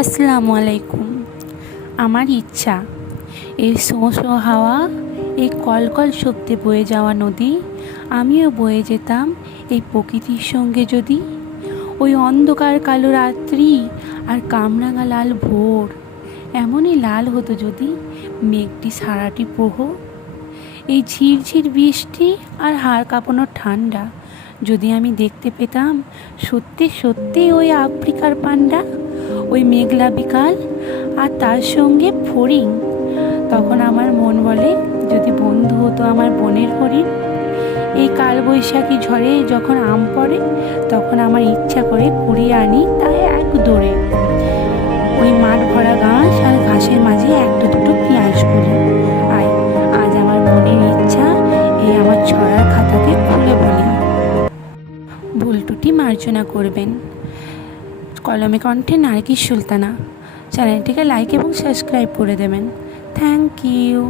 আসসালামু আলাইকুম আমার ইচ্ছা, এই শো হাওয়া, এই কলকল শক্তি বয়ে যাওয়া নদী, আমিও বয়ে যেতাম এই প্রকৃতির সঙ্গে যদি। ওই অন্ধকার কালো রাত্রি আর কামরাঙা লাল ভোর, এমনই লাল হতো যদি মেঘটি সারাটি প্রহর এই ঝিরঝির বৃষ্টি আর হাড় কাঁপানোর ঠান্ডা, যদি আমি দেখতে পেতাম সত্যি সত্যি ওই আফ্রিকার পান্ডা ওই মেঘলা বিকাল আর তার সঙ্গে ফড়িং। তখন আমার মন বলে, যদি বন্ধু হতো আমার বোনের হরিণ। এই কালবৈশাখী ঝড়ে যখন আম পড়ে, তখন আমার ইচ্ছা করে কুড়িয়ে আনি তাই এক দৌড়ে ওই মাঠ ভরা ঘাস আর ঘাসের মাঝে একটা দুটো পেঁয়াজ করি আয়, আজ আমার মনের ইচ্ছা এই আমার ছড়ার খাতাকে খুলে বলি। ভুল টুটি মার্জনা করবেন। কলমে কণ্ঠে নারকিস সুলতানা। চ্যানেলটিকে লাইক এবং সাবস্ক্রাইব করে দেবেন। Thank you